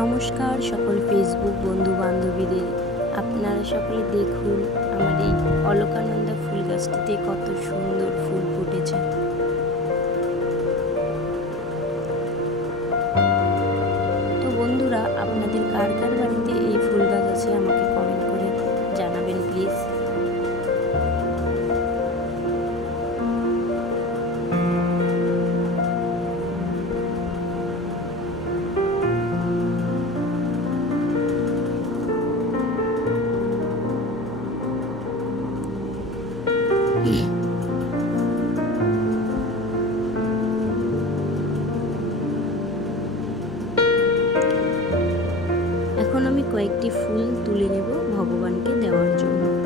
নমস্কার সকল ফেসবুক বন্ধু বান্ধবীদের। আপনারা সকলে দেখুন আমার এই অলকানন্দা ফুল গাছটিতে কত সুন্দর ফুল ফুটেছে। তো বন্ধুরা, আপনাদের কার কার বাড়িতে এই ফুল গাছ আছে আমাকে কমেন্ট করে জানাবেন প্লিজ। এখন আমি কয়েকটি ফুল তুলে নেব ভগবানকে দেওয়ার জন্য।